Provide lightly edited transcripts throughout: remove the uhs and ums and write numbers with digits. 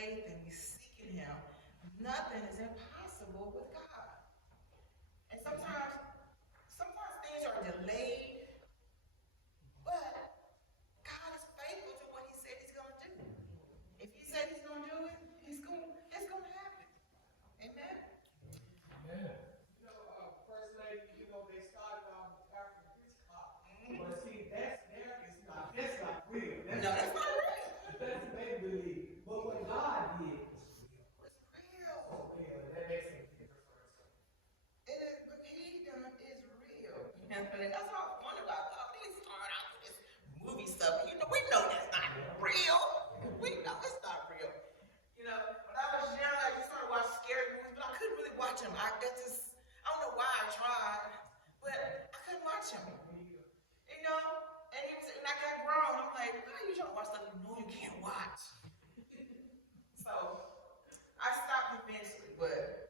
faith and we seeking Him, nothing is impossible with God. And sometimes things are delayed, but God is faithful to what He said He's going to do. If He said He's going to do it, it's going to happen. Amen. Amen. First lady, they started off with African Peace Club. But see, that's not real. That's not real. That's make believe. But what God did It's real. that makes it different for us. It is, what He done is real. And that's what I was wondering about. They start out with this movie stuff. We know that's not real. We know it's not real. When I was young, I used to watch scary movies, but I couldn't really watch them. I don't know why I tried, but I couldn't watch them. And I got grown. I'm like, why are you trying to watch stuff you know you can't watch? So I stopped eventually, but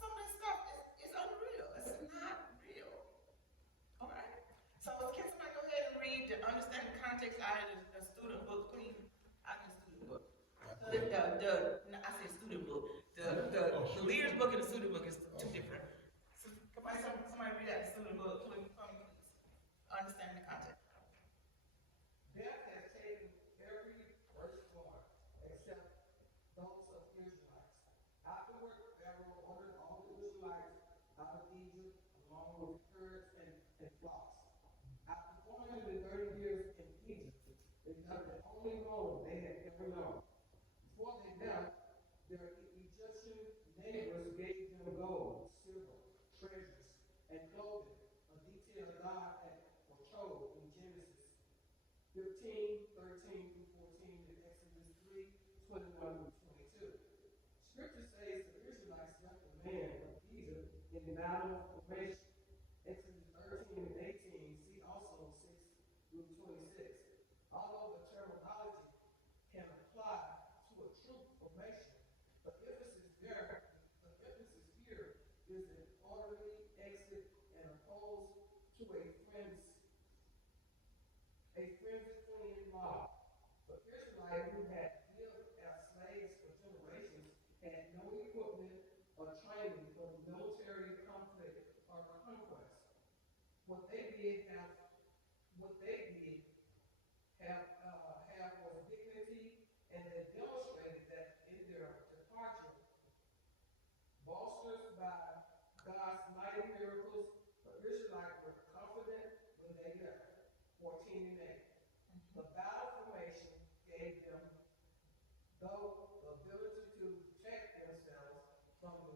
some of this stuff is unreal. It's not real. All right. So can somebody go ahead and read the Understand the Context out of the student book, please? Out of the student book. I said student book. The leader's book and the student book is two different. So somebody read out the student book, please. Understand the context. Death has taken every firstborn except those of Israelites. Afterward, Pharaoh ordered all the Israelites out of Egypt along with herds and flocks. After 430 years in Egypt, they got the only home they had ever known. Before they left, their Egyptian neighbors gave them gold, silver, treasures, and clothing, a detail God had foretold in Genesis 15, 13 through 14, and Exodus 3, 21 through 22. Scripture says the Israelites left the land of Egypt in the battle formation. Exodus 13 and 18, see also 6 through 26. Although the terminology can apply to a troop formation, the emphasis here is an orderly exit and opposed to a frenzy fleeing mob. The Israelites who had lived as slaves for generations had no equipment or training for military conflict or conquest. What they did have was dignity, and they demonstrated that in their departure, bolstered by God's mighty miracles, the Israelites were confident when they left. 14 and 8. The battle formation gave them, though, the ability to protect themselves from a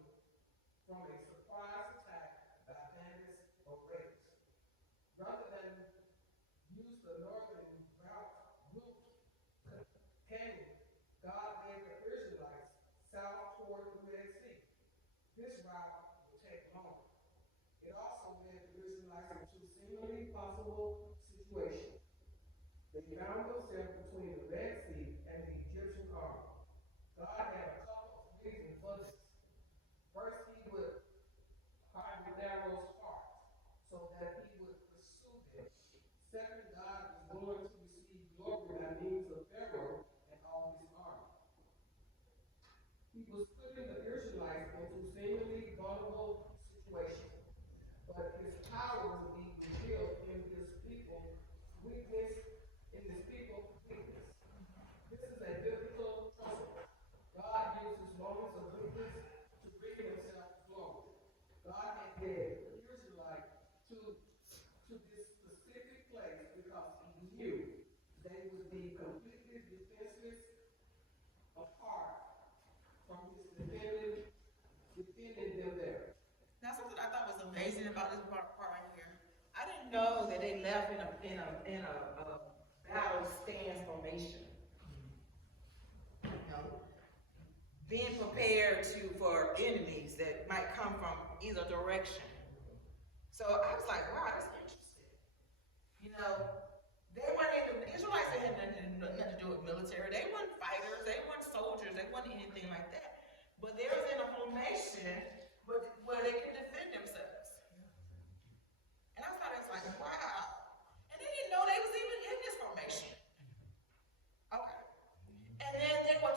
surprise attack by bandits or raiders. Rather than use the northern route canyon, God led the Israelites south toward the Red Sea. This route would take longer. It also led the Israelites into seemingly possible situations. They found themselves between the Red Sea and the Egyptian army. God had a couple of reasons for this. First, He would harden Pharaoh's heart so that he would pursue them. Second, God was going to receive glory by means of Pharaoh and all his army. He was putting the Israelites into seemingly vulnerable situations, but His power would be revealed in His people's weakness. This is a biblical principle. God uses moments of weakness to bring Himself glory. God had led the Israelites to this specific place because He knew they would be completely defenseless apart from His defending them there. Now, something I thought was amazing about this part right here. I didn't know that they left in a battle stance formation. Being prepared for enemies that might come from either direction. So I was like, wow, that's interesting. They weren't the Israelites had nothing to do with military. They weren't fighters. They weren't soldiers. They weren't anything like that. But they was in a formation where they can defend themselves. And I thought it was like, wow. And they didn't know they was even in this formation. Okay. And then they were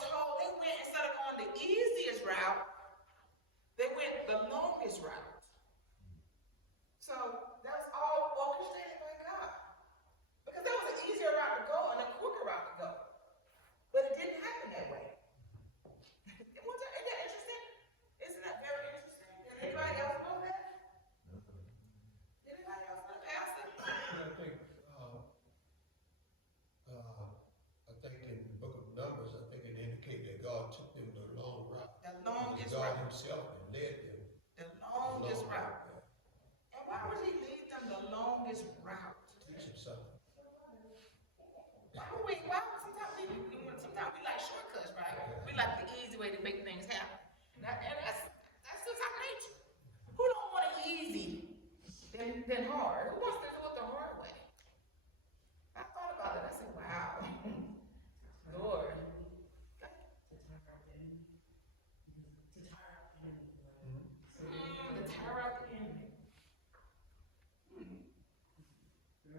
route. himself and led them. The longest Long route. route. And why would he lead them the longest route? Teach him something. Sometimes we like shortcuts, right? We like the easy way to make things happen. And that's just our nature. Who don't want it easy than hard? Who wants to do it the hard way? I thought about it. I said, wow, Lord. To tire out the enemy.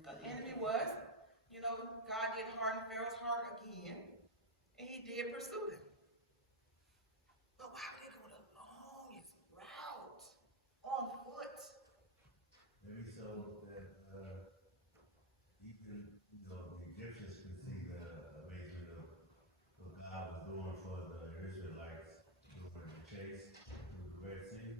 The enemy was, God did harden Pharaoh's heart again, and he did pursue them. But why would they go the longest route on foot? Maybe so that even the Egyptians could see the amazement of what God was doing for the Israelites during the chase through the Red Sea.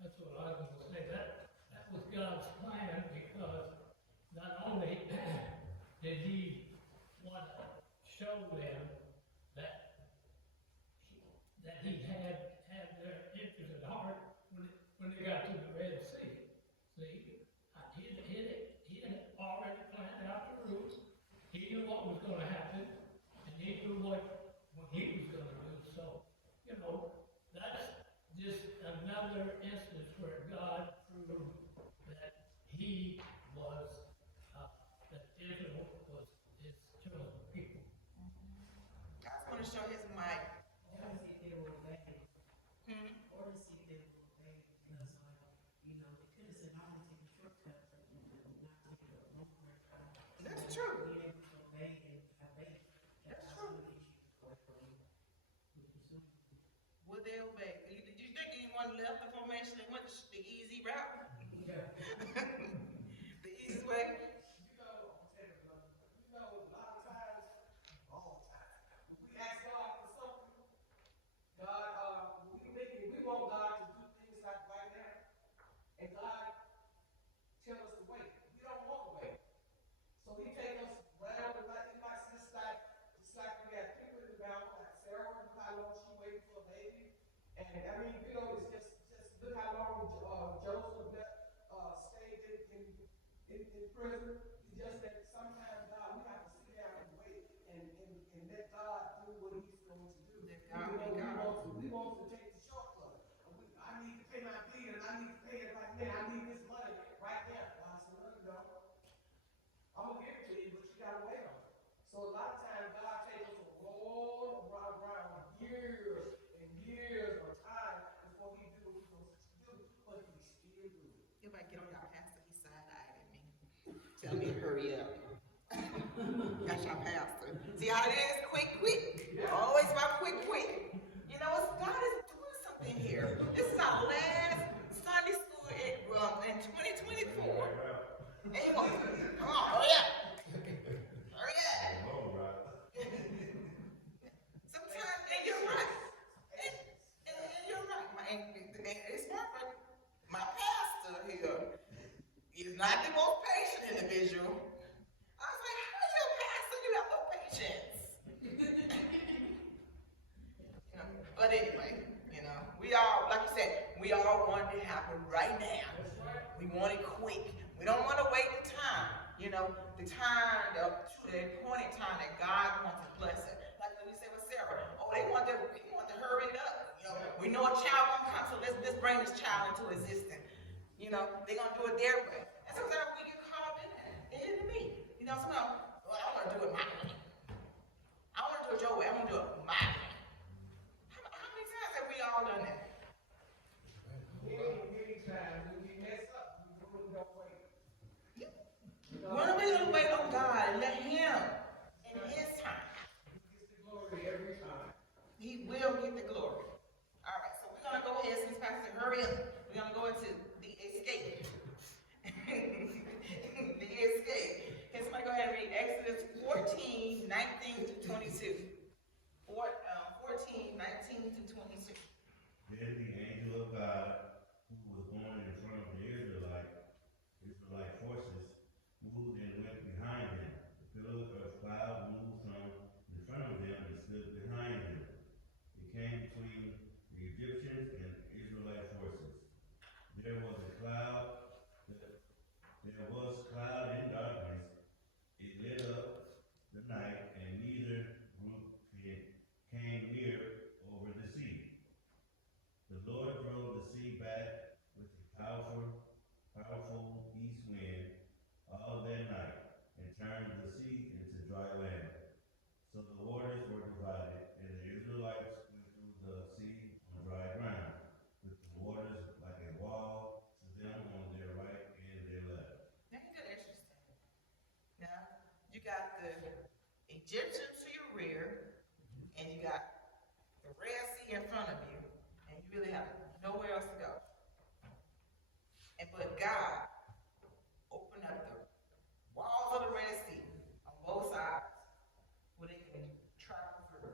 That's what I was going to say. That was God's plan, because not only did he want to show them that he had their interest at heart when they got to the Red Sea. See, he had already planned out the route. He knew what was going to happen, and he knew what he was going to do. So, that's just another instance where God proved that he was, that Israel was his chosen people. God's going to show his might. Or to see if they will obey. Or to see if they will obey. Because, they could have said, I'm going to take a shortcut, but not take a longer route. That's true. Being able to obey and have faith. That's true. Would they obey? Did you think anyone left the formation and went the easy route? The easy way? A lot of times, all the time, when we ask God for something, God, we want God to do things like right now, and God tell us to wait. We don't want to wait. So he take us round and like, just like we got people in the Bible, like Sarah, look how long she waited for a baby. And it's just look how long Joseph stayed in prison. It's just that sometimes God, we have to sit down and wait and let God do what he's going to do. We want to take the shortcut. I need to pay my bill and I need to pay it right now. I need this money right now. God said, no. I'm going to give it to you, but you got to wait on it. So a lot of times God takes us a long around years and years of time before he do what he's supposed to do, but he still do it. If I get on y'all pastor, he side-eyed at me. Tell me to hurry up. That's your pastor. See how it is? Quick. Always about quick. God is doing something here. This is our last Sunday school in 2024. And he wants, come on, hurry up. Sometimes, and you're right. And you're right. And it's perfect. My pastor here is not the most patient individual. I was like, how are you a pastor? You have no patience. But anyway, we all, like you said, we all want it to happen right now. We want it quick. We don't want to wait the time. The time, the appointed time that God wants to bless it. Like when you say with Sarah, they want to hurry it up. We know a child won't come, so let's bring this child into existence. They're gonna do it their way. And sometimes we get caught up in that. The enemy. Sometimes, I want to do it my way. I want to do it your way. I want to do it my way. How many times have we all done that? Many times when we mess up, we really don't wait. When are we going to wait on God and let him in his time? He gets the glory every time. He will get the glory. All right, so we're going to go ahead, since Pastor said, hurry up. We're going to go into the escape. The escape. Can somebody go ahead and read Exodus 14, 19 to 22? 14, 19 to 22. Then the angel of God, who was going in front of the Israelite forces, moved and went behind them. The pillar of cloud moved from in front of them and stood behind them. dry land. So the waters were divided, and the Israelites went through the sea on dry ground, with the waters like a wall to them on their right and their left. Now you got interesting. Now you got the Egyptians to your rear, and you got the Red Sea in front of you, and you really have nowhere else to go. And but God opened up the walls of the Red Sea on both sides where they can travel through.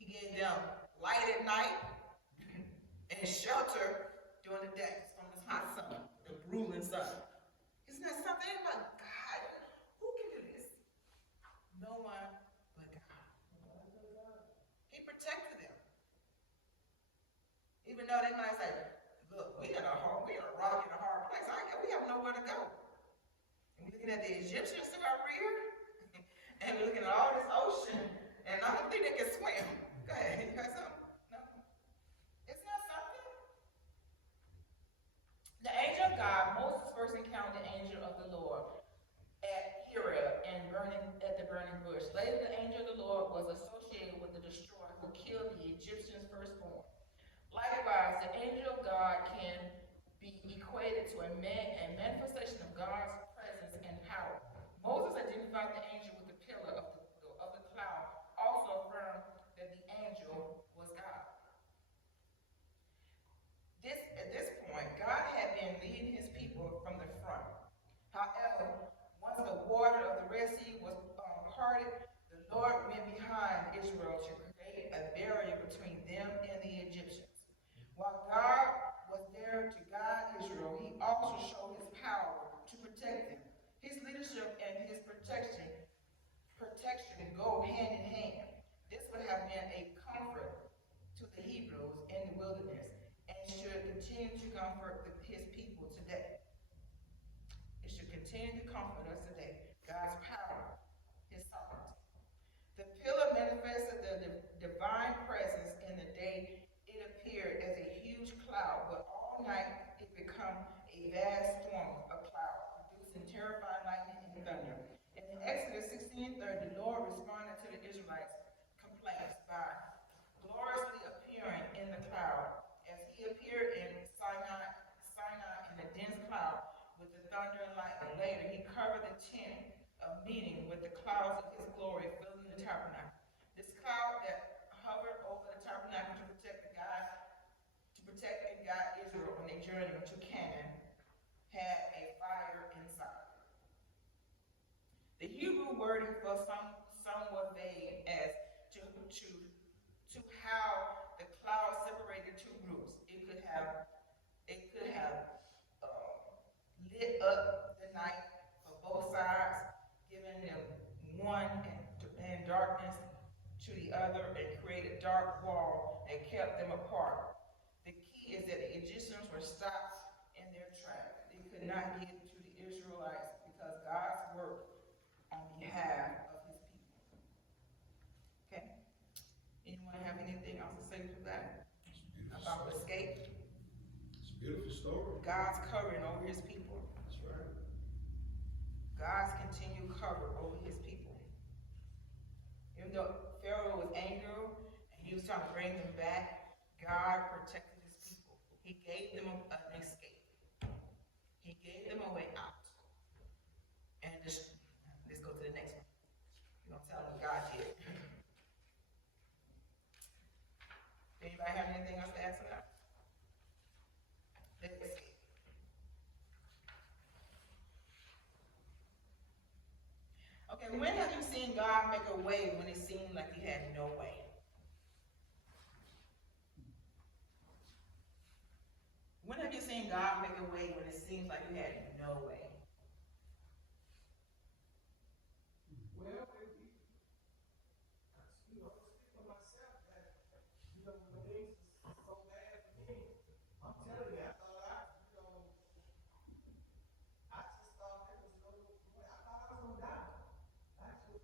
He gave them light at night and shelter during the day from this hot sun, the grueling sun. Isn't that something? Like God, who can do this? No one but God. He protected them. Even though they might say, look, we in a rock in a hard place. We have nowhere to go. And we're looking at the Egyptians to our rear, and we're looking at all this ocean, and I don't think they can swim. Go ahead, you got something? No? Isn't that something? The angel of God, Moses first encountered the angel of the Lord at Horeb and at the burning bush. Later, the angel of the Lord was associated with the destroyer who killed the Egyptians' firstborn. Likewise, the angel of God can be equated to a manifestation of God's presence and power. Moses identified the angel with the pillar of the cloud, also affirmed that the angel was God. At this point, God had been leading his people from the front. However, once the water of the Red Sea was parted, the Lord went behind Israel to create a barrier between them and the Egyptians. While God was there to guide Israel, he also showed his power to protect them. His leadership and his protection go hand in hand. This would have been a comfort to the Hebrews in the wilderness and should continue to comfort his people today. It should continue to comfort us today. God's power, his sovereignty. The pillar manifested the divine presence in the day. It appeared as a huge cloud, but all night it became a vast storm of cloud, producing terrifying lightning and thunder. In Exodus 16:30, the Lord responded to the Israelites' complaints by gloriously appearing in the cloud, as he appeared in Sinai in a dense cloud with the thunder and lightning. Later, he covered the tent of meeting with the clouds of his glory, filling the tabernacle. This cloud that hovered over the tabernacle to protect and guide Israel on their journey to Canaan had a fire inside. The Hebrew wording for somewhat vague as to how the cloud separated two groups. It could have lit up the night for both sides, giving them one and darkness to the other, and created a dark wall that kept them apart. The key is that the Egyptians were stopped in their tracks. They could not get to the Israelites because God's work on behalf of his people. Okay? Anyone have anything else to say to that? It's a beautiful About story. escape? It's a beautiful story. God's covering over his people. That's right. God's continued cover over his people. Even though Pharaoh was angry and he was trying to bring them back, God protected his people. He gave them an escape. He gave them a way out. And let's go to the next one. We're going to tell them what God did. Anybody have anything else to add to that? Let's escape. Okay, when have you seen God make a way when it seemed like he had no way? When have you seen God make a way when it seems like you had no way? Well, speak for myself that, when things was so bad for me, I'm telling you, I thought I just thought there was no way. I thought I was gonna die. Actually.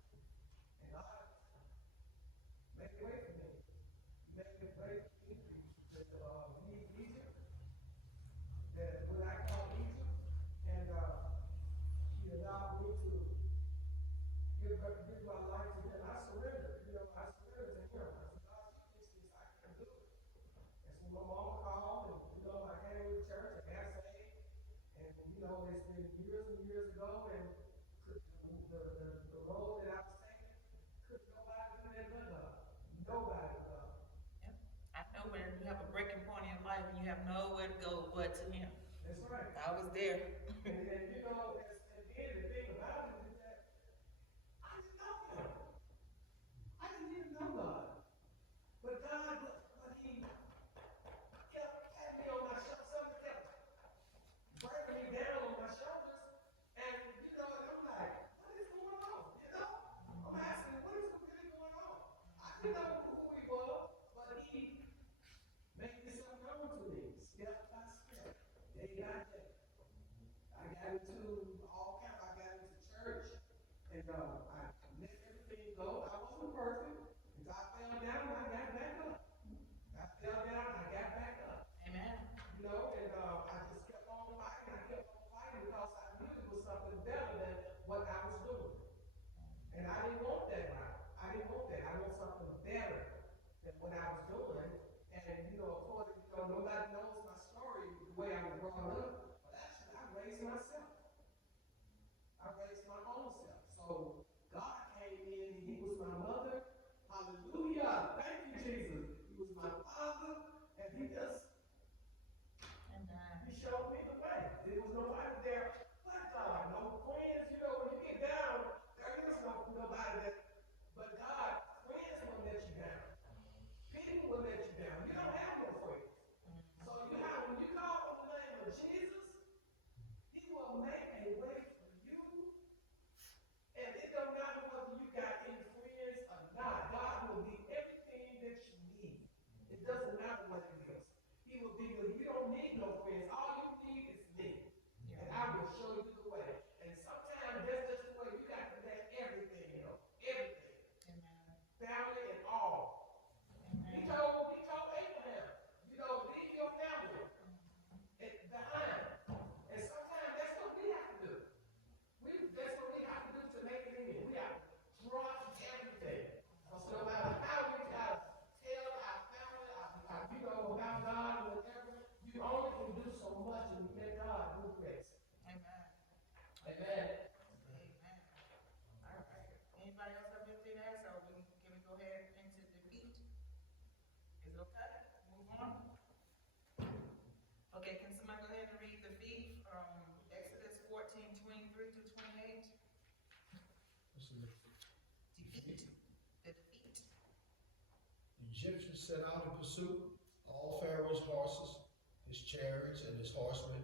And God made a way for me. He made a way for me to leave Egypt. That when I called Egypt, give my life to him. I surrendered, I surrendered to him. I said, God, you fix this, I can't do it. And so my mom called and, I came to church, I got saved. And, it's been years and years ago, and the road that I was taking, couldn't nobody do that but God. Nobody but God. Yep. I know when you have a breaking point in your life and you have nowhere to go but to him. That's right. I was there. And then, and then the thing about it is that I didn't know him. I didn't even know God. But God, but he kept patting me on my shoulder, something kept breaking me down on my shoulders. And, and I'm like, what is going on? I'm asking, what is really going on? I didn't know who he was, but he made himself known to me, step by step, day by day. I got into church, and I let everything go. I wasn't perfect. Because I fell down and I got back up. I fell down and I got back up. Amen. And I just kept on fighting. I kept on fighting because I knew it was something better than what I was doing. And I didn't want that route. I didn't want that. I want something better than what I was doing. And, of course, nobody knows my story the way I was brought up. But actually, I raised myself. I raised my own self. So God came in and he was my mother. Hallelujah. Thank you, Jesus. He was my father. And he showed me the way. There was nobody there but God. No friends. When you get down, there is nobody there but God. Friends will let you down. People will let you down. You don't have no friends. So when you call on the name of Jesus, he will make a way for you. And it don't matter whether you got any friends or not. God will be everything that you need. It doesn't matter what it is. He will be good. You don't need no friends. All you need is me. And I will show you the way. And sometimes that's just the way you got to let everything go. Everything. Amen. Family and all. He told Abraham, leave your family behind. And sometimes that's what we have to do. That's what we have to do to make it in here. We have to drop everything. Because no matter how we try to tell our family, about God or whatever, you only can do so much and let God do the rest. Amen. Amen. Amen. All right. Anybody else have anything to ask, or can we go ahead into defeat? Is it okay? Move on. Okay, can somebody go ahead and read the feed from Exodus 14:23 to 28? Defeat. The defeat. The Egyptians set out in pursuit, all Pharaoh's horses, his chariots, and his horsemen,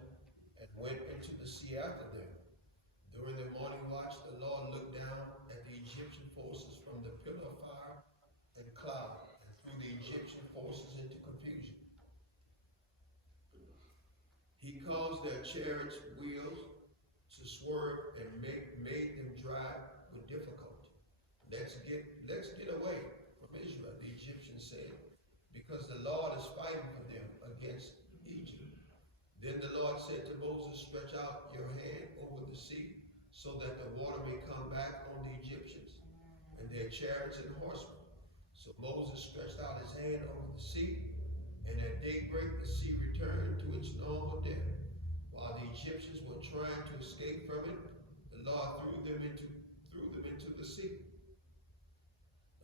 and went into the sea after them. During the morning watch, the Lord looked down at the Egyptian forces from the pillar of fire and cloud, and threw the Egyptian forces into confusion. He caused their chariots' wheels to swerve and made them drive with difficulty. Let's get away from Israel, the Egyptians said, because the Lord is fighting for them against Egypt. Then the Lord said to Moses, stretch out your hand over the sea, so that the water may come back on the Egyptians and their chariots and horsemen. So Moses stretched out his hand over the sea, and at daybreak the sea returned to its normal depth. While the Egyptians were trying to escape from it, the Lord threw them into the sea.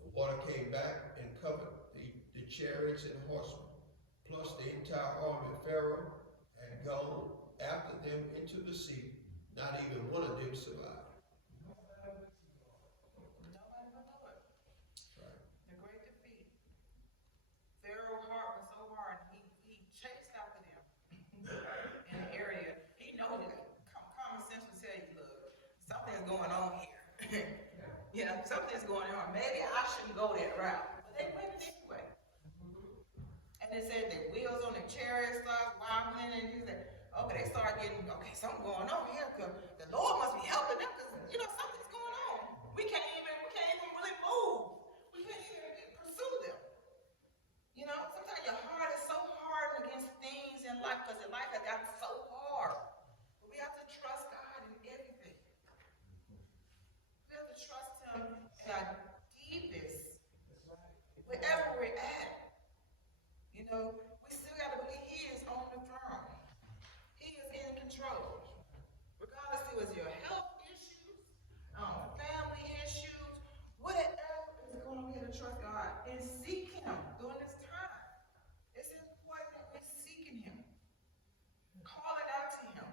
The water came back and covered the chariots and horsemen, plus the entire army of Pharaoh had gone after them into the sea. Not even one of them survived. Nobody will know it. Right. The great defeat. Pharaoh's heart was so hard, he chased after them in the area. He knows that common sense would tell you, look, something's going on here. Something's going on. Maybe I shouldn't go that route. But they went it anyway. And they said the wheels on the chariot started wobbling, and he said, okay, they started getting, something going on here, because the Lord must be helping them, because, something's going on. We can't even really move. We can't even pursue them. Sometimes your heart is so hardened against things in life, because your life has gotten so hard. But we have to trust God in everything. We have to trust Him we still got to believe He is on the throne. He is in control. Regardless if it's your health issues, family issues, whatever is going on, we have to trust God and seek Him during this time. It's important that we're seeking Him, calling out to Him.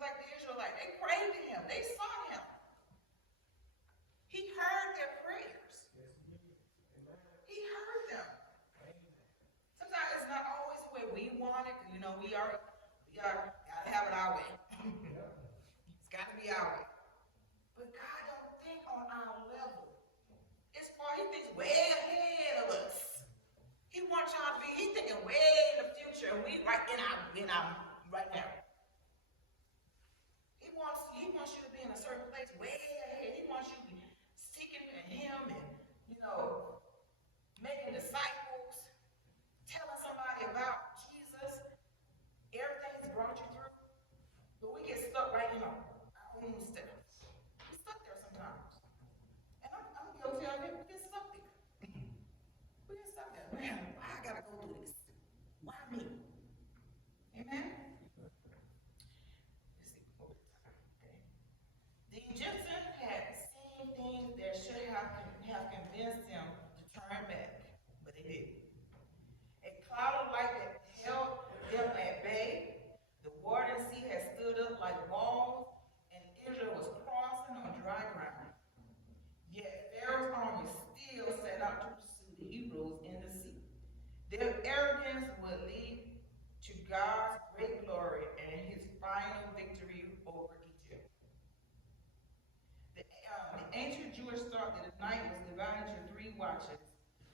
Like the Israelites, they prayed to Him, they sought Him. He heard their prayers. He heard them. Sometimes it's not always the way we want it. We gotta have it our way. It's got to be our way. But God don't think on our level. It's far. He thinks way ahead of us. He wants y'all to be. He's thinking way in the future, and we right in our right now. He wants you to be in a certain place way ahead. He wants you to be seeking Him and making disciples, telling somebody about Jesus. Everything He's brought you through. But we get stuck right in our own steps. We're stuck there sometimes. And I'm guilty of it. We get stuck there. We get stuck there. Man, why I gotta go through this? Why me? Amen? Let's see. Okay. The Egyptians had seen things that should have convinced them to turn back, but they didn't. A cloud of light that held them at bay. The water sea had stood up like walls, and Israel was crossing on dry ground. Yet Pharaoh's army still set out to pursue the Hebrews in the sea. Their arrogance would lead to God's great glory and His final victory over Egypt. The ancient Jewish thought that the night was divided into 3 watches.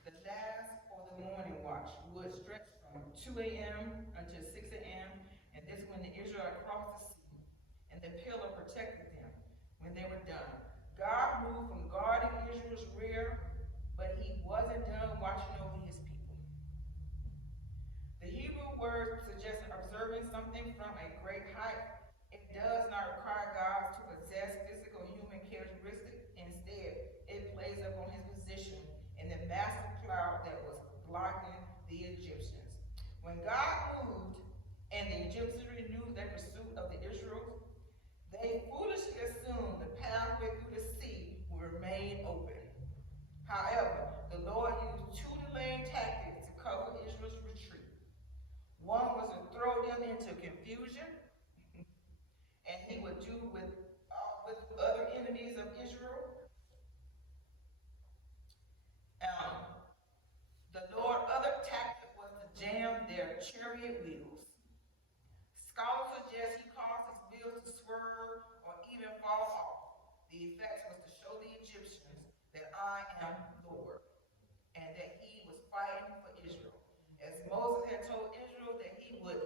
The last, or the morning watch, would stretch from 2 a.m. until 6 a.m., and this is when the Israelites crossed the sea, and the pillar protected them when they were done. God moved from guarding Israel's rear, but He wasn't done watching over His people. The Hebrew word suggests observing something from a great height. It does not require God to possess physical human characteristics. Instead, it plays up on His position in the massive cloud that was blocking the Egyptians. When God moved and the Egyptians renewed their pursuit of the Israelites, they foolishly assumed the pathway through the sea would remain open. However, the Lord used 2 delaying tactics to cover Israel's retreat. One was to throw them into confusion, and He would do with other enemies of Israel. The Lord's other tactic was to jam their chariot wheels. Scholars suggest He caused His wheels to swerve or even fall off. The effect was to show the Egyptians that I am Lord, and that He was fighting for Israel. As Moses had told Israel that he would.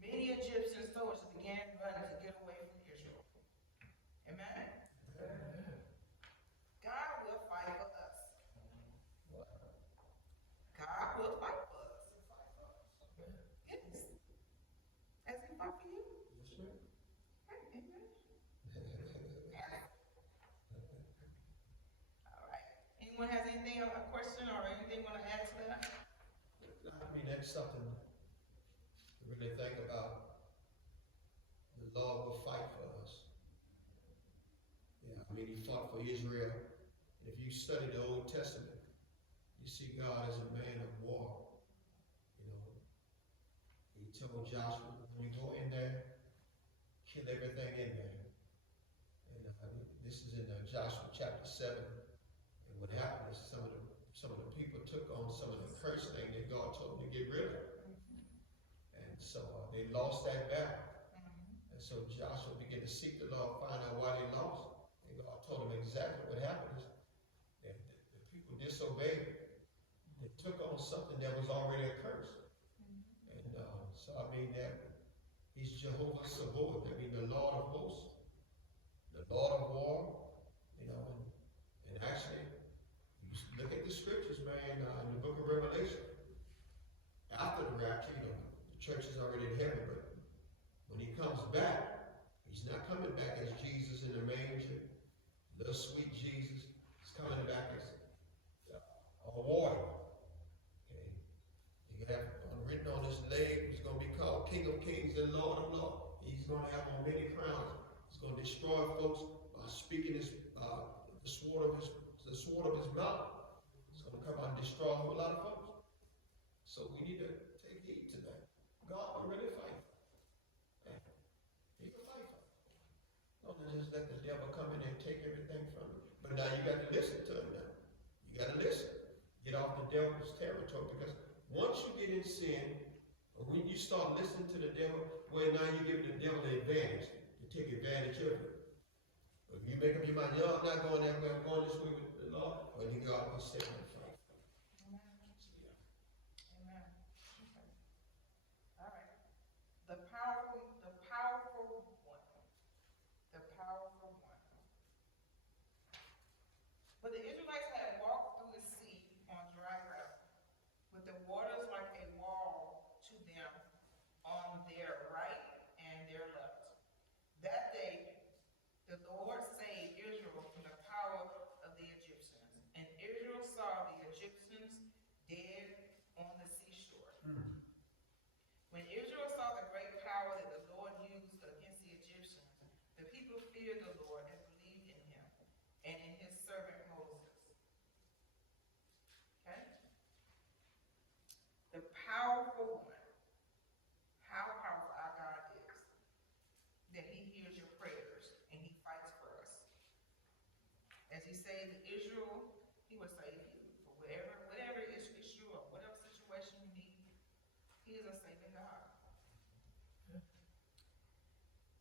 Many Egyptian soldiers began running to get away from Israel. Amen? God will fight for us. God will fight for us. Yes. As He fought for you. Yes, ma'am. Amen. All right. Anyone has anything, a question or anything want to add to that? I mean, that's something to really think about. The Lord will fight for us. Yeah, I mean, He fought for Israel. If you study the Old Testament, you see God as a man of war. He told Joshua, when you go in there, kill everything in there. And this is in Joshua chapter 7. And what happened is some of the people took on some of the curse thing that God told them to get rid of. And so they lost that battle. And so Joshua began to seek the Lord, find out why they lost. And God told him exactly what happened is that the people disobeyed. They took on something that was already a curse. And so I mean that He's Jehovah Sabaoth. I mean the Lord of hosts, the Lord of war. And actually, you look at the scriptures, man, in the book of Revelation. After the rapture, the church is already in heaven, but when He comes back, He's not coming back as Jesus in the manger, the sweet Jesus. He's coming back as a warrior. Okay? speaking the sword of his mouth. It's going to come out and destroy a whole lot of folks. So we need to take heed to that. God will really fight. Man, he will fight. Don't just let the devil come in and take everything from you. But now you got to listen to him now. You got to listen. Get off the devil's territory, because once you get in sin, or when you start listening to the devil, well, now you give the devil an advantage to take advantage of you. If you make up your mind, yo, I'm not going that way, I'm going this way with the Lord, well, then God will set you free. Amen. Amen. Okay. All right. The powerful one. The powerful one. But the Israelites had walked through the sea on dry ground, with the waters like a wall to them on their right and their left. That day, the Lord saved Israel from the power of the Egyptians, and Israel saw the Egyptians dead on the seashore. When Israel saw the great power that the Lord used against the Egyptians, the people feared the Lord and believed in him and in his servant Moses. Okay? The powerful one. How powerful our God is. That he hears your prayers and he fights for us. As he saved Israel, he will save you. For whatever issue or whatever situation you need, he is a saving God.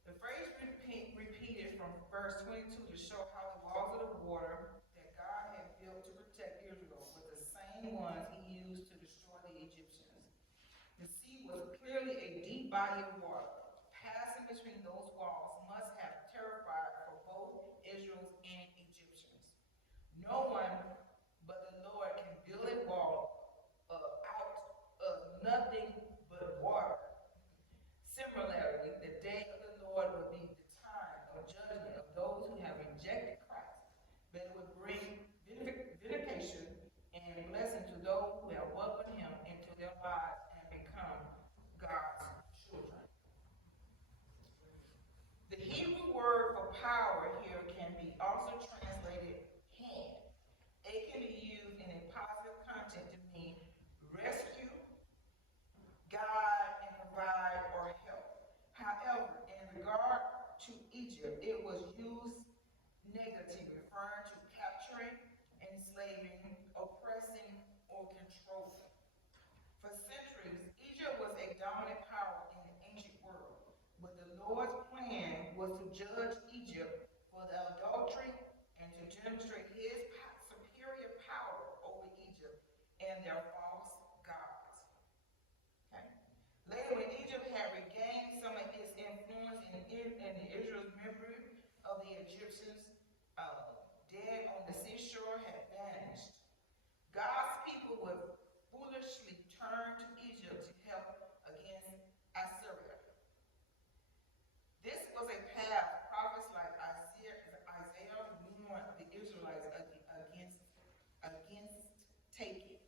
The phrase repeated from verse 22 to show how the walls of the water that God had built to protect Israel were the same ones he used to destroy the Egyptians. The sea was clearly a deep body of water. Passing between those walls must have terrified for both Israel and Egyptians. No one but the Lord can build a wall out of nothing but water. Similarly, the day of the Lord will be the time of judgment of those who have rejected Christ, but it would bring vindication and blessing to those who have welcomed him into their lives and become God's children. The Hebrew word for power here can be also translated hand. It can be used in a positive context to mean rescue, guide, and provide or help. However, in regard to Egypt, it was used negatively, referring to capturing, enslaving, oppressing, or controlling. For centuries, Egypt was a dominant power in the ancient world, but the Lord's plan was to judge Egypt for the adultery and to demonstrate his superior power over Egypt and their false gods. Okay? Later, when Egypt had regained some of its influence in Israel's memory of the Egyptians dead on the seashore had vanished, God's people would foolishly turn to Egypt to help against Assyria. This was a path prophets like Isaiah warned the Israelites against taking.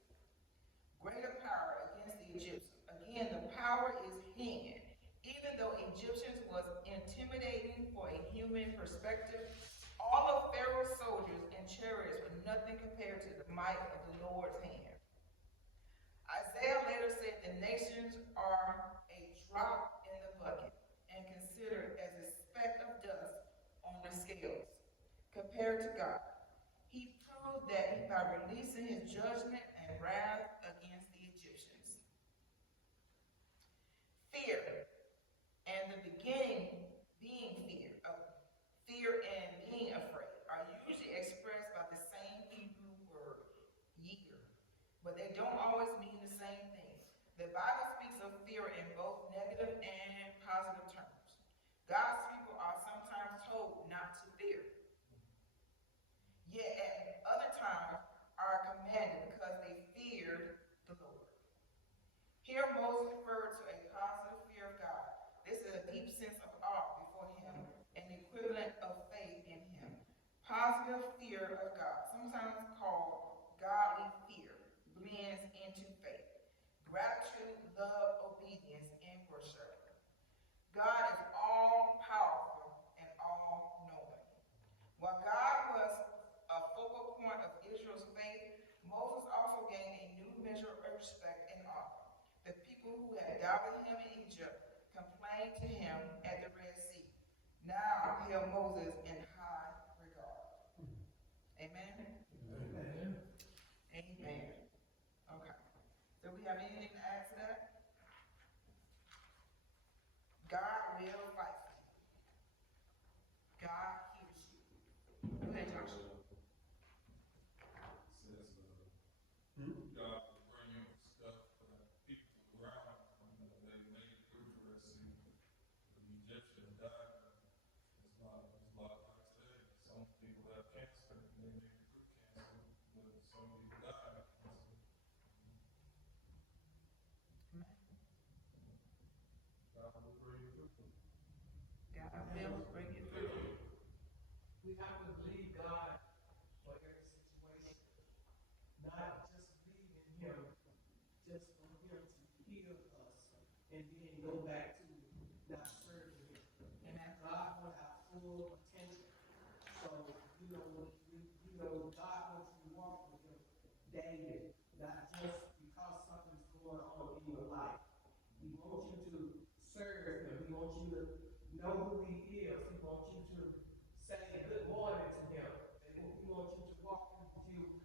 Greater power against the Egyptians. Again, the power is hand. Even though Egyptians was intimidating for a human perspective, all of Pharaoh's soldiers and chariots were nothing compared to the might of the Lord's hand. Isaiah later said the nations are a drop in the bucket and considered as a speck of dust on the scales compared to God. He proved that by releasing his judgment and wrath against the Egyptians. Fear and the beginning being fear and being afraid are usually expressed by the same Hebrew word, year, but they don't always mean the same thing. The Bible speaks of fear in both negative and positive terms. God's people are sometimes told not to fear, yet at other times are commanded because they feared the Lord. Here Moses referred to a positive fear of God. This is a deep sense of awe before him, an equivalent of faith in him. Positive fear of God, sometimes called godly fear, blends into faith. Gratitude, love, obedience, and worship. God is all powerful and all knowing. While held Moses in high regard. Amen? Amen. Amen. Okay. Do we have anything to add to that? God will fight for you. God hears you. Go ahead, Josh. God will bring up stuff that people around, they make it interesting. The Egyptian died. It's not like today. Some people have cancer and they make it through cancer, but some people die of cancer. God will bring you through. God will bring you through. We have to believe God for every situation, not just believe in Him, just for Him to heal us and then go back to not serving Him. Amen. God wants our full attention. So, God wants you to walk with Him daily, not just because something's going on in your life. He wants you to serve Him. He wants you to know who He is. He wants you to say good morning to Him. And He wants you to walk with Him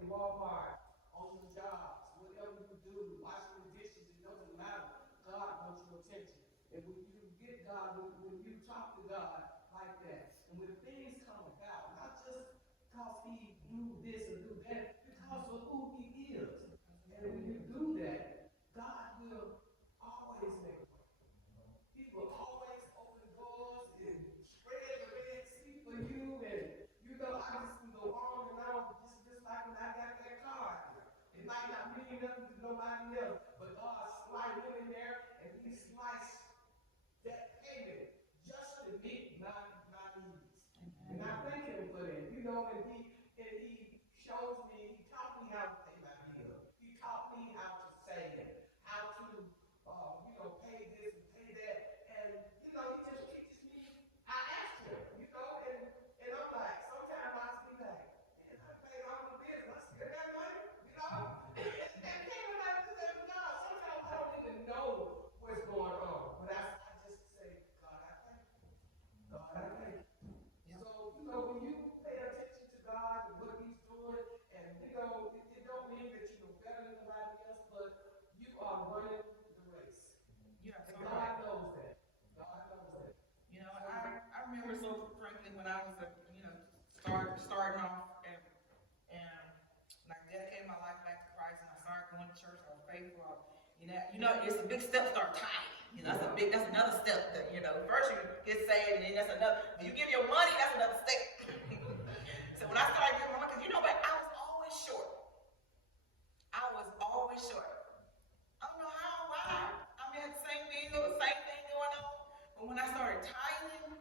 in Walmart, on your jobs, whatever you do, washing the dishes, it doesn't matter. God wants your attention. And when you get God, when you talk to God like that, and when things come about, not just because He do this or do that, because of who He is. And when you do that, God will always make a way. He will always open doors and spread the Red Sea for you. And I just can go on and on, just like when I got that card. It might not mean nothing to nobody else, but God slid in there and He sliced that payment just to meet my needs. And I thank Him for that. And He shows me, He taught me how to pay my bill. He taught me how to save, how to pay this and pay that. And He just teaches me. I asked Him, and I'm like, sometimes I be like, man, I paid all the bills, I still got money, and people like this and God. Sometimes I don't even know what's going on, but I just say, God, I thank you. God, I thank you. So, when you pay attention to God and what He's doing, and it don't mean that you know better than anybody else, but you are running the race. You are And so God right. knows that. God knows that. I remember so frankly when I was starting off and like dedicating my life back to Christ, and I started going to church. I was faithful. It's a big step. Start tithing. That's another step. That first you get saved, and then that's another. When you give your money, that's another step. So when I started giving my money, because what, I was always short. I don't know how, why. I had the same bill, the same thing going on. But when I started tithing,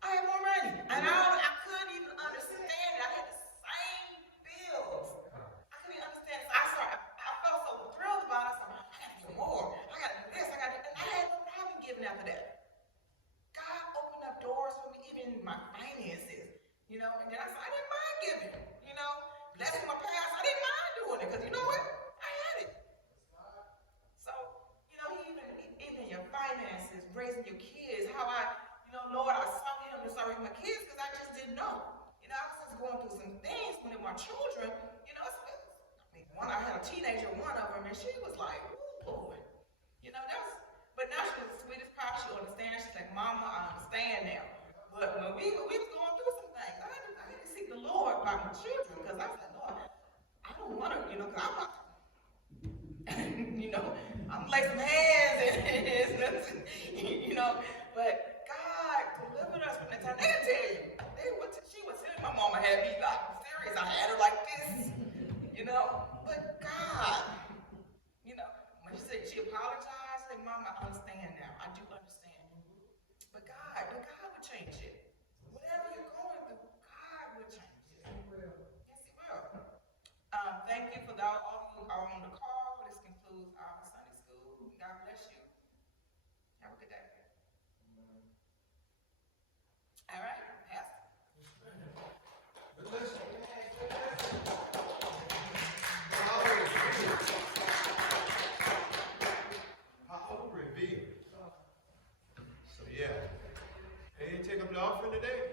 I had more money. And I couldn't even understand it. I had the same bills. I couldn't even understand it. So I felt so thrilled about it. I gotta do more. I gotta do this. And I had no problem giving after that. God opened up doors for me, even in my finances. And then I didn't mind giving. Blessing my past, I didn't mind doing it. Because you know what? I had it. So, even your finances, raising your kids, how Lord, I sung Him to start raising my kids because I just didn't know. I was just going through some things with my children. I had a teenager, one of them, and she was like, "Ooh, Lord," but now she's the sweetest pie. She understands. She's like, "Mama, I understand now." But when we was going through some things, I had to seek the Lord by my children because I was like, "Lord, I don't want to, because I'm not." I'm like some hands and it's nothing, but God delivered us from that time. They'll tell you. She was serious. My mama had me like serious. I had her like this, but God, when she apologized, like, Mom, I understand now. I do understand. But God will change it. Whatever you're going through, God will change it. Yes, He will. Thank you for all who are on the call. This concludes our Sunday school. God bless you. Have a good day. All right, Pastor. But listen, power revealed. So yeah, the offering today?